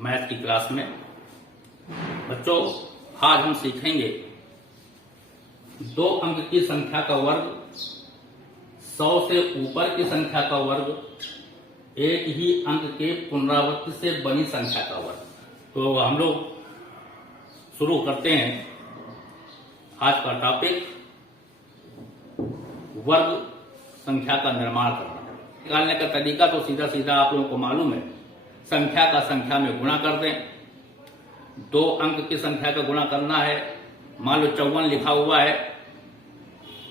Math की class में। बच्चों, आज हम सीखेंगे 2 अंक की संख्या का वर्ग, 100 से ऊपर की संख्या का वर्ग, एक ही अंक के पुनरावृत्ति से बनी संख्या का वर्ग। तो हम लोग शुरू करते हैं आज का टॉपिक, वर्ग संख्या का निर्माण करना। निकालने का तरीका तो सीधा सीधा आप लोगों को मालूम है। संख्या का संख्या में गुणा कर दें। 2 अंक की संख्या का गुणा करना है। मान लो 54 लिखा हुआ है,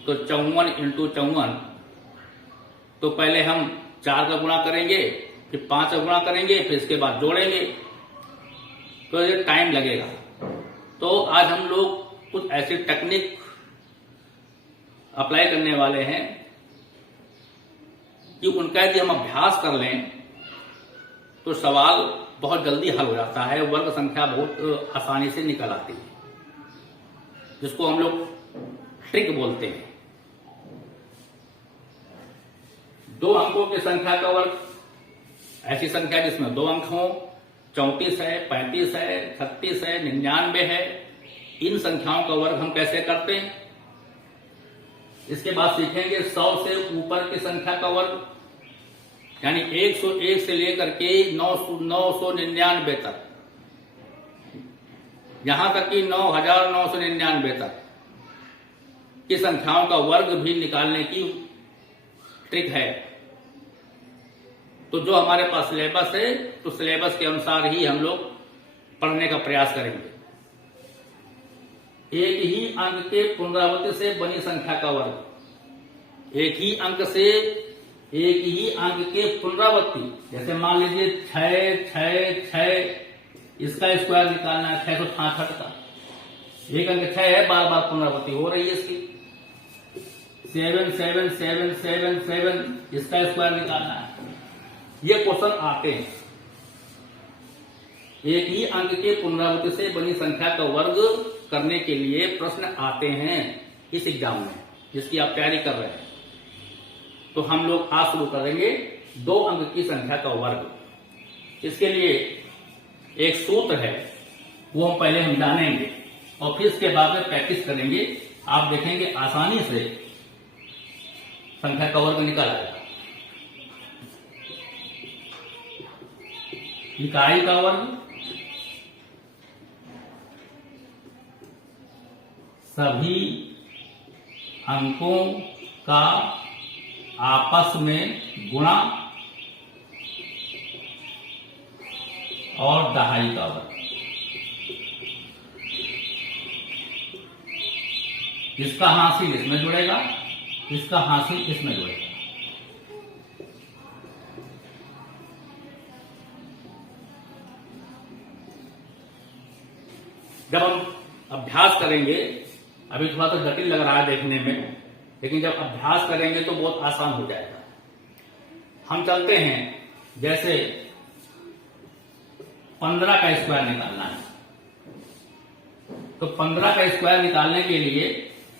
तो 54 इंटू 54, तो पहले हम 4 का गुणा करेंगे, फिर 5 का गुणा करेंगे, फिर इसके बाद जोड़ेंगे, तो ये टाइम लगेगा। तो आज हम लोग कुछ ऐसी टेक्निक अप्लाई करने वाले हैं कि उनका यदि हम अभ्यास कर लें तो सवाल बहुत जल्दी हल हो जाता है। वर्ग संख्या बहुत आसानी से निकल आती है, जिसको हम लोग ट्रिक बोलते हैं। 2 अंकों की संख्या का वर्ग, ऐसी संख्या जिसमें 2 अंक हों, 34 है, 35 है, 36 है, 99 है। इन संख्याओं का वर्ग हम कैसे करते हैं। इसके बाद सीखेंगे 100 से ऊपर की संख्या का वर्ग, यानी 101 से लेकर के 999 तक, यहां तक कि 9999 तक की संख्याओं का वर्ग भी निकालने की ट्रिक है। तो जो हमारे पास सिलेबस है, तो सिलेबस के अनुसार ही हम लोग पढ़ने का प्रयास करेंगे। एक ही अंक के पुनरावृत्ति से बनी संख्या का वर्ग, एक ही अंक से एक ही अंक के पुनरावृत्ति, जैसे मान लीजिए 6 6 6, इसका स्क्वायर निकालना है 666 का। एक अंक 6 है, बार बार पुनरावृत्ति हो रही है इसकी। 7 7 7 7 7, इसका स्क्वायर निकालना है। ये क्वेश्चन आते हैं। एक ही अंक के पुनरावृत्ति से बनी संख्या का वर्ग करने के लिए प्रश्न आते हैं इस एग्जाम में, जिसकी आप तैयारी कर रहे हैं। तो हम लोग आज शुरू करेंगे 2 अंक की संख्या का वर्ग। इसके लिए एक सूत्र है, वो हम पहले जानेंगे और फिर इसके बाद में प्रैक्टिस करेंगे। आप देखेंगे आसानी से संख्या का वर्ग निकल आएगा। इकाई का वर्ग सभी अंकों का आपस में गुणा और दहाई का वर्ग। इसका हासिल इसमें जुड़ेगा, इसका हासिल इसमें जुड़ेगा। जब हम अभ्यास करेंगे, अभी थोड़ा सा जटिल लग रहा है देखने में, लेकिन जब अभ्यास करेंगे तो बहुत आसान हो जाएगा। हम चलते हैं, जैसे 15 का स्क्वायर निकालना है, तो 15 का स्क्वायर निकालने के लिए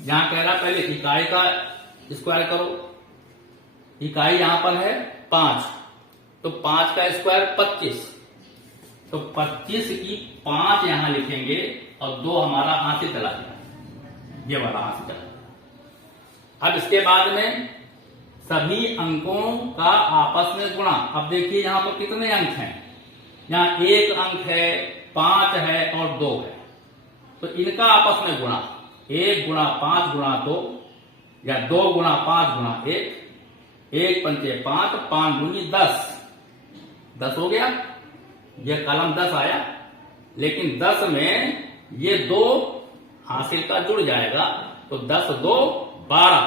यहां कह रहा पहले इकाई का स्क्वायर करो। इकाई यहां पर है 5, तो 5 का स्क्वायर 25, तो 25 की 5 यहां लिखेंगे और 2 हमारा हाथ से चला गया, ये वाला हाथ से चला। अब इसके बाद में सभी अंकों का आपस में गुणा। अब देखिए यहां पर कितने अंक हैं, यहां 1 अंक है, 5 है और 2 है, तो इनका आपस में गुणा। 1 गुणा 5 गुणा 2, या 2 गुणा 5 गुणा 1, 1 पंचे 5, 5 दूनी 10, 10 हो गया। यह कॉलम 10 आया, लेकिन 10 में ये 2 हासिल का जुड़ जाएगा, तो 10 2 12,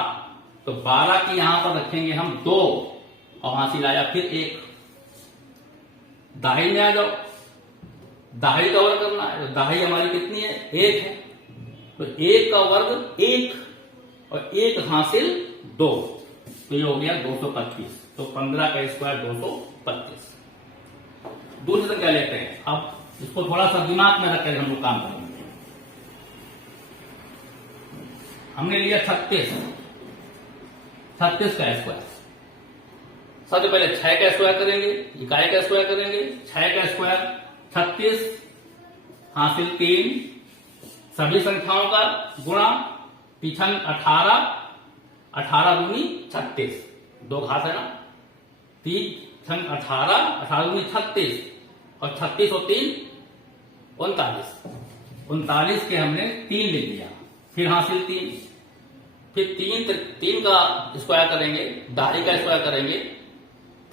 तो 12 की यहां पर रखेंगे हम 2 और हासिल आया फिर 1। दहाई में आ जाओ, दहाई का वर्ग करना है, तो दहाई हमारी कितनी है, 1 है, तो 1 का वर्ग 1 और 1 हासिल 2, तो ये हो गया 225। तो 15 का स्क्वायर 225। दूसरी संख्या लेते हैं। अब इसको थोड़ा सा दिमाग में रखकर हम लोग काम करेंगे। हमने लिया 36, 36 का स्क्वायर। सबसे पहले 6 का स्क्वायर करेंगे, इकाई का स्क्वायर करेंगे। 6 का स्क्वायर 36 हासिल 3, सभी संख्याओं का गुणा, पीछंग 18, 18 दूनी 36, 2 घात है ना, 3 छंग 18, 18 दूनी 36 और 36 और 3 39, 39 के हमने 3 ले लिया, फिर हासिल 3, फिर 3 का स्क्वायर करेंगे, दाहिने का स्क्वायर करेंगे,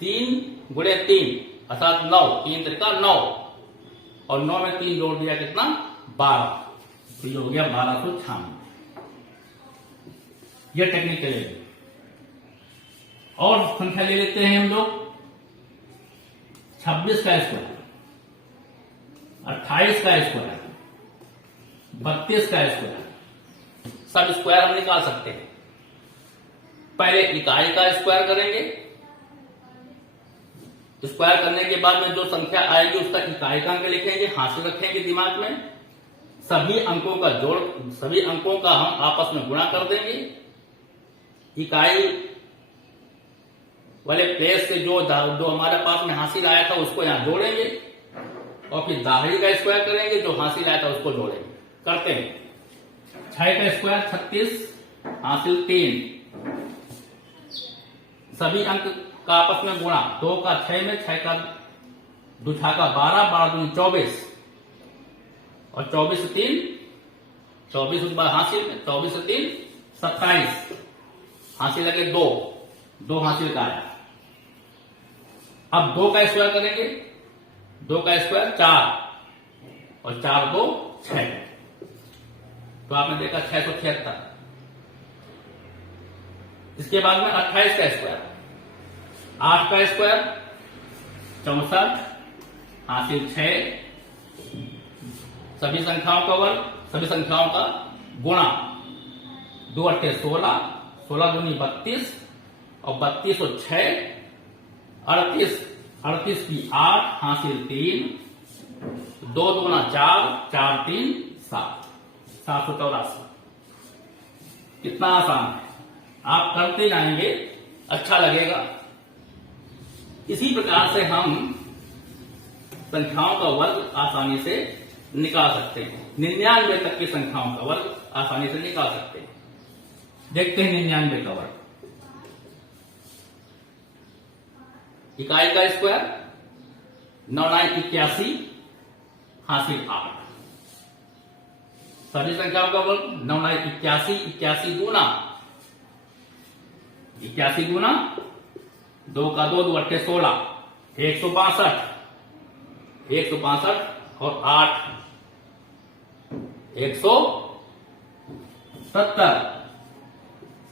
3 गुणे 3 अर्थात 9, 3 त्रिका 9 और 9 में 3 जोड़ दिया कितना 12, तो ये हो गया 1296। यह टेक्निक चलेगी। और संख्या ले लेते हैं हम लोग 26 का स्क्वायर, 28 का स्क्वायर, 32 का स्क्वायर, सब स्क्वायर हम निकाल सकते हैं। पहले इकाई का स्क्वायर करेंगे, स्क्वायर करने के बाद में जो संख्या आएगी उसका इकाई का अंक लिखेंगे, हासिल रखेंगे दिमाग में, सभी अंकों का जोड़, सभी अंकों का हम आपस में गुणा कर देंगे, इकाई वाले प्लेस से जो हमारे पास में हासिल आया था उसको यहां जोड़ेंगे और फिर दाहिने का स्क्वायर करेंगे, जो हासिल आया था उसको जोड़ेंगे। करते हैं 6 का स्क्वायर 36 हासिल 3, सभी अंक का आपस में गुणा, 2 का 6 में, 6 का 2 का 12, 12 दूनी 24 और 24 से 3, 24 उसके बाद हासिल में, 24 से 3 27, हासिल लगे 2, 2 हासिल का आया। अब 2 का स्क्वायर करेंगे, 2 का स्क्वायर 4 और 4 2 6, तो आपने देखा 676। इसके बाद में 28 का स्क्वायर, 8 का स्क्वायर 64 हासिल 6, सभी संख्याओं का वर्ग, सभी संख्याओं का गुणा, 2 अट्ठे 16, 16 दूनी 32 और 32 और 6 38, 38 की 8 हासिल 3, 2 दूना 4, 4 3 7, 784। कितना आसान है, आप करते जाएंगे अच्छा लगेगा। इसी प्रकार से हम संख्याओं का वर्ग आसानी से निकाल सकते हैं, 99 तक की संख्याओं का वर्ग आसानी से निकाल सकते हैं। देखते हैं 99 का वर्ग। इकाई का स्क्वायर 9 9 81 हासिल 8, सभी संख्याओं का वर्ग 9 9 81, 81 गुना 81 गुना 2 का 2 2 अट्ठे 16, 162, 162 और 8 170,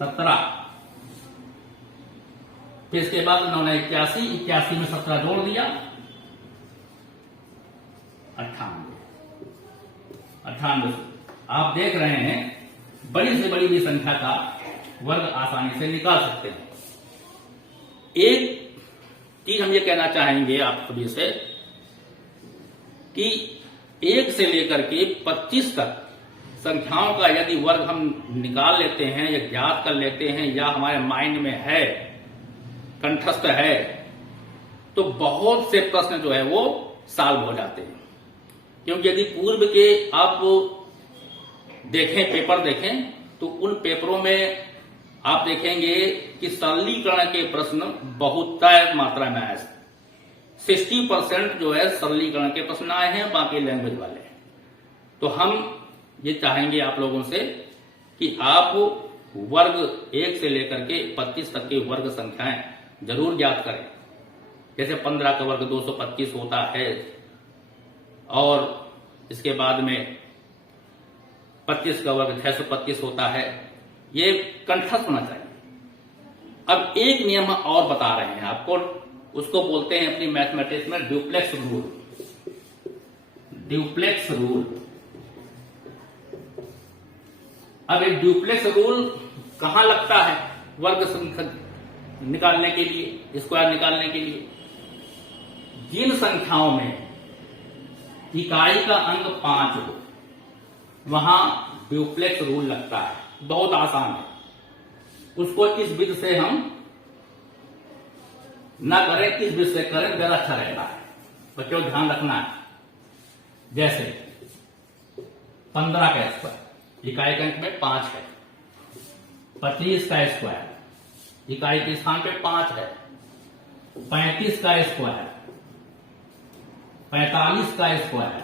17, फिर इसके बाद 9 9 81, 81 में 17 जोड़ दिया 98। आप देख रहे हैं बड़ी से बड़ी भी संख्या का वर्ग आसानी से निकाल सकते हैं। एक चीज हम ये कहना चाहेंगे आप सभी से कि 1 से लेकर के 25 तक संख्याओं का यदि वर्ग हम निकाल लेते हैं या ज्ञात कर लेते हैं या हमारे माइंड में है, कंठस्थ है, तो बहुत से प्रश्न जो है वो सॉल्व हो जाते हैं। क्योंकि यदि पूर्व के आप देखें, पेपर देखें, तो उन पेपरों में आप देखेंगे कि सरलीकरण के प्रश्न बहुत तय मात्रा में आए, 60% जो है सरलीकरण के प्रश्न आए हैं, बाकी लैंग्वेज वाले। तो हम ये चाहेंगे आप लोगों से कि आप वर्ग 1 से लेकर के 25 तक के वर्ग संख्याएं जरूर ज्ञात करें। जैसे 15 का वर्ग 225 होता है और इसके बाद में 25 का वर्ग 625 होता है, ये कंठस्थ होना चाहिए। अब एक नियम हम और बता रहे हैं आपको, उसको बोलते हैं अपनी मैथमेटिक्स में ड्यूप्लेक्स रूल। Duplex rule. अब एक ड्यूप्लेक्स रूल कहां लगता है वर्ग संख्या निकालने के लिए, स्क्वायर निकालने के लिए? जिन संख्याओं में इकाई का अंक 5 हो वहां ड्यूप्लेक्स रूल लगता है। बहुत आसान है, उसको इस विधि से हम ना करें, इस विधि से करें, ज्यादा अच्छा रहता है। बच्चों ध्यान रखना है, जैसे 15 का स्क्वायर इकाई के अंक में 5 है, 25 का स्क्वायर इकाई के स्थान पे 5 है, 35 का स्क्वायर, 45 का स्क्वायर,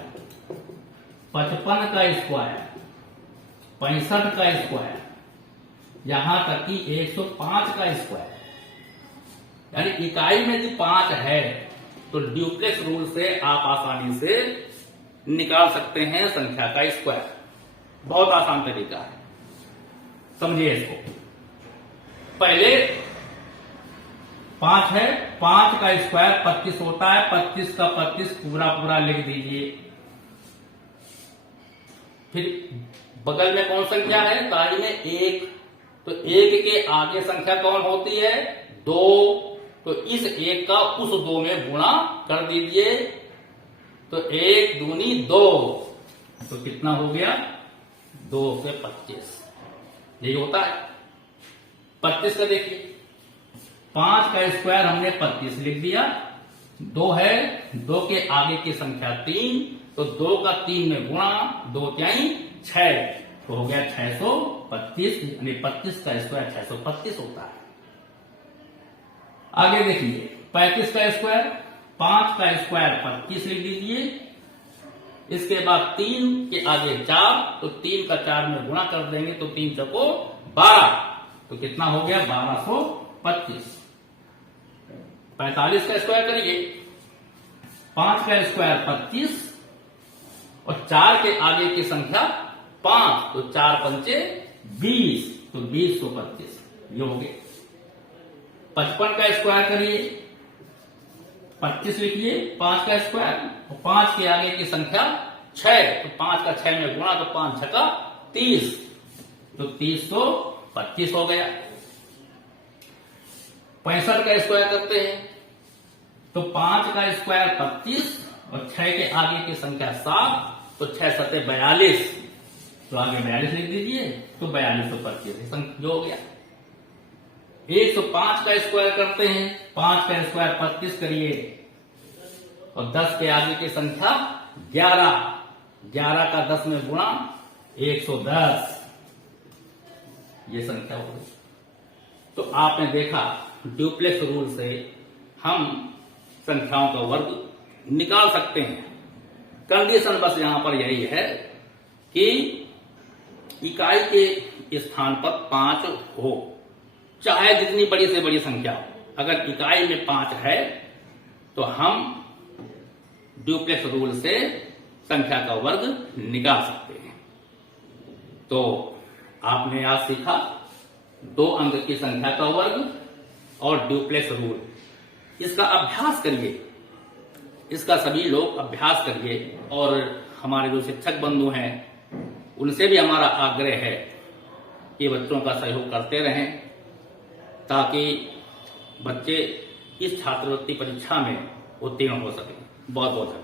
55 का स्क्वायर, 65 का स्क्वायर, यहां तक कि 105 का स्क्वायर। यानी इकाई में यदि 5 है तो ड्यूप्लेक्स रूल से आप आसानी से निकाल सकते हैं संख्या का स्क्वायर। बहुत आसान तरीका है, समझिए इसको। पहले 5 है, 5 का स्क्वायर 25 होता है, 25 का 25 पूरा पूरा लिख दीजिए। फिर बगल में कौन संख्या है, ताली में 1, तो 1 के आगे संख्या कौन होती है, 2, तो इस 1 का उस 2 में गुणा कर दीजिए, तो 1 दूनी 2, तो कितना हो गया, 2 से 25, यही होता है। 25 का देखिए, 5 का स्क्वायर हमने 25 लिख दिया, 2 है, 2 के आगे की संख्या 3, तो 2 का 3 में गुणा, 2 त्याई 6, तो हो गया 625, यानी 25 का स्क्वायर 625 होता है। आगे देखिए 35 का स्क्वायर, 5 का स्क्वायर 25 लिख दीजिए, इसके बाद 3 के आगे 4, तो 3 का 4 में गुणा कर देंगे, तो 3 चौको 12, तो कितना हो गया 1225। 45 का स्क्वायर करिए, 5 का स्क्वायर 25 और 4 के आगे की संख्या 5, तो 4 पंचे 20, तो 20 को 25, ये हो गया। 55 का स्क्वायर करिए, 25 लिखिए, 5 का स्क्वायर और 5 के आगे की संख्या 6, तो 5 का 6 में गुणा, तो 5 छका 30, तो 30 तो 25 हो गया। 65 का स्क्वायर करते हैं, तो 5 का स्क्वायर 25 और 6 के आगे की संख्या 7, तो 6 सते 42, तो आगे 42 लिख दीजिए, तो 42 तो 25 जो हो गया। 105 का स्क्वायर करते हैं, 5 का स्क्वायर 25 करिए और 10 के आगे की संख्या 11, 11 का 10 में गुणा 110, ये संख्या हो गई। तो आपने देखा ड्यूप्लेक्स रूल से हम संख्याओं का वर्ग निकाल सकते हैं। कंडीशन बस यहां पर यही है कि इकाई के स्थान पर 5 हो, चाहे जितनी बड़ी से बड़ी संख्या हो। अगर इकाई में 5 है तो हम ड्यूप्लेक्स रूल से संख्या का वर्ग निकाल सकते हैं। तो आपने आज सीखा 2 अंक की संख्या का वर्ग और ड्यूप्लेक्स रूल। इसका अभ्यास करिए, इसका सभी लोग अभ्यास करिए, और हमारे जो शिक्षक बंधु हैं उनसे भी हमारा आग्रह है कि बच्चों का सहयोग करते रहें, ताकि बच्चे इस छात्रवृत्ति परीक्षा में उत्तीर्ण हो सकें। बहुत बहुत धन्यवाद।